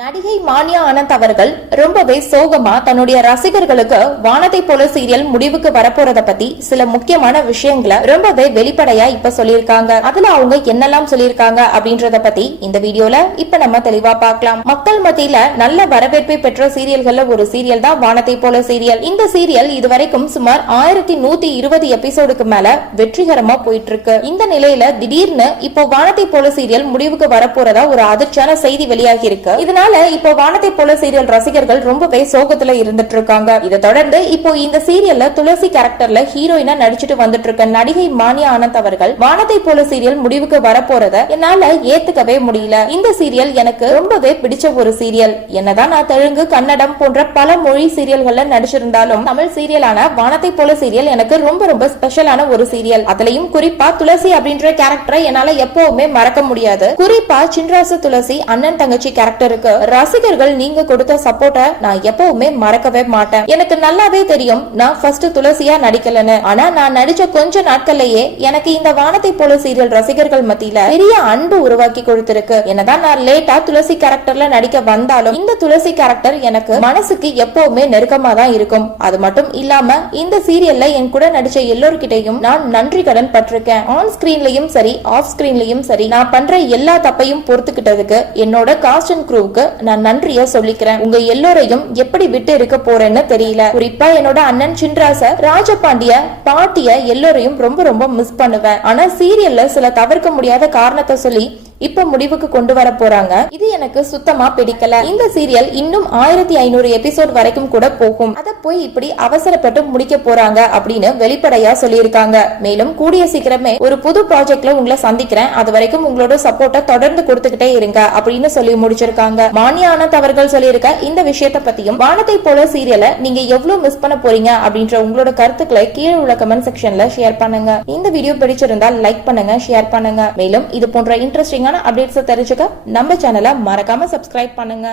நடிகை மானியா ஆனந்த் அவர்கள் ரொம்பவே சோகமா தன்னுடைய ரசிகர்களுக்கு வானத்தை போல சீரியல் முடிவுக்கு வரப்போறத பத்தி சில முக்கியமான விஷயங்களை ரொம்பவே வெளிப்படையா இப்ப சொல்லியிருக்காங்க. அதுல அவங்க என்னெல்லாம் சொல்லியிருக்காங்க அப்படின்றத பத்தி இந்த வீடியோல இப்ப நம்ம தெளிவா பார்க்கலாம். மக்கள் மத்தியில நல்ல வரவேற்பை பெற்ற சீரியல்கள்ல ஒரு சீரியல் தான் வானத்தை போல சீரியல் இந்த சீரியல் இதுவரைக்கும் சுமார் ஆயிரத்தி நூத்தி இருபது எபிசோடுக்கு மேல வெற்றிகரமா போயிட்டு இருக்கு இந்த நிலையில திடீர்னு இப்போ வானத்தை போல சீரியல் முடிவுக்கு வரப்போறதா ஒரு அதிர்ச்சியான செய்தி வெளியாகி இருக்கு இதனால் இப்போ வானத்தை போல சீரியல் ரசிகர்கள் ரொம்பவே சோகத்துல இருந்துட்டு இருக்காங்க இதை தொடர்ந்து இப்போ இந்த சீரியல்ல துளசி கேரக்டர்ல ஹீரோயினா நடிச்சுட்டு வந்துட்டு இருக்க நடிகை மானியா ஆனந்த் அவர்கள் வானத்தை போல சீரியல் முடிவுக்கு வரப்போறத என்னால ஏத்துக்கவே முடியல. இந்த சீரியல் எனக்கு ரொம்பவே பிடிச்ச ஒரு சீரியல் என்னதான் நான் தெலுங்கு கன்னடம் போன்ற பல மொழி சீரியல்கள்ல நடிச்சிருந்தாலும் தமிழ் சீரியலான வானத்தை போல சீரியல் எனக்கு ரொம்ப ரொம்ப ஸ்பெஷலான ஒரு சீரியல் அதுலயும் குறிப்பா துளசி அப்படின்ற கேரக்டரை என்னால எப்பவுமே மறக்க முடியாது. குறிப்பா சின்ராசு துளசி அண்ணன் தங்கச்சி கேரக்டருக்கு ரசிகர்கள் நீங்க கொடுத்த சப்போர்ட்ட நான் எப்பவுமே மறக்கவே மாட்டேன். எனக்கு நல்லாவே தெரியும் நான் ஃபர்ஸ்ட் துளசியா நடிக்கலன்னு. ஆனா நான் நடிச்ச கொஞ்ச நாட்கள்லயே எனக்கு இந்த வானத்தை போல சீரியல் ரசிகர்கள் மத்தியில பெரிய அன்பு உருவாக்கி கொடுத்திருக்கு. என்னதான் நான் லேட்டா துளசி கேரக்டர்ல நடிக்க வந்தாலும் இந்த துளசி கேரக்டர் எனக்கு மனசுக்கு எப்பவுமே நெருக்கமா தான் இருக்கும். அது மட்டும் இல்லாம இந்த சீரியல்ல என் கூட நடிச்ச எல்லோருக்கிட்டையும் நான் நன்றி கடன் பட்டிருக்கேன். ஆன் ஸ்கிரீன்லயும் சரி ஆஃப் ஸ்கிரீன்லயும் சரி நான் பண்ற எல்லா தப்பையும் பொறுத்துக்கிட்டதுக்கு என்னோட காஸ்ட் அண்ட் க்ரூவுக்கு நான் நன்றிய சொல்லிக்கிறேன். உங்க எல்லோரையும் எப்படி விட்டு இருக்க போறேன்னு தெரியல. குறிப்பா என்னோட அண்ணன் சின்ராச ராஜபாண்டிய பாட்டிய எல்லோரையும் ரொம்ப ரொம்ப மிஸ் பண்ணுவேன். ஆனா சீரியல்ல சில தவிர்க்க முடியாத காரணத்தை சொல்லி இப்ப முடிவுக்கு கொண்டு வர போறாங்க. இது எனக்கு சுத்தமா பிடிக்கல. இந்த சீரியல் இன்னும் ஆயிரத்தி ஐநூறு எபிசோட் வரைக்கும் கூட போகும். அத போய் இப்படி அவசரப்பட்டு முடிக்க போறாங்க அப்படின்னு வெளிப்படையா சொல்லியிருக்காங்க. மேலும் கூடிய சீக்கிரமே ஒரு புது ப்ராஜெக்ட்ல உங்களை சந்திக்கிறேன். அது வரைக்கும் உங்களோட சப்போர்ட்டை தொடர்ந்து கொடுத்துக்கிட்டே இருங்க அப்படின்னு சொல்லி முடிச்சிருக்காங்க. மானியான தவறுகள் சொல்லியிருக்க இந்த விஷயத்தை பத்தியும் வானத்தை போல சீரியலை நீங்க எவ்வளவு மிஸ் பண்ண போறீங்க அப்படின்ற உங்களோட கருத்துக்களை கீழே உள்ள கமெண்ட் செக்ஷன்ல ஷேர் பண்ணுங்க. இந்த வீடியோ பிடிச்சிருந்தால் லைக் பண்ணுங்க ஷேர் பண்ணுங்க. மேலும் இது போன்ற இன்ட்ரெஸ்டிங்கான அப்டேட்ஸ் தெரிஞ்சுக்க நம்ம சேனலை மறக்காம சப்ஸ்கிரைப் பண்ணுங்க.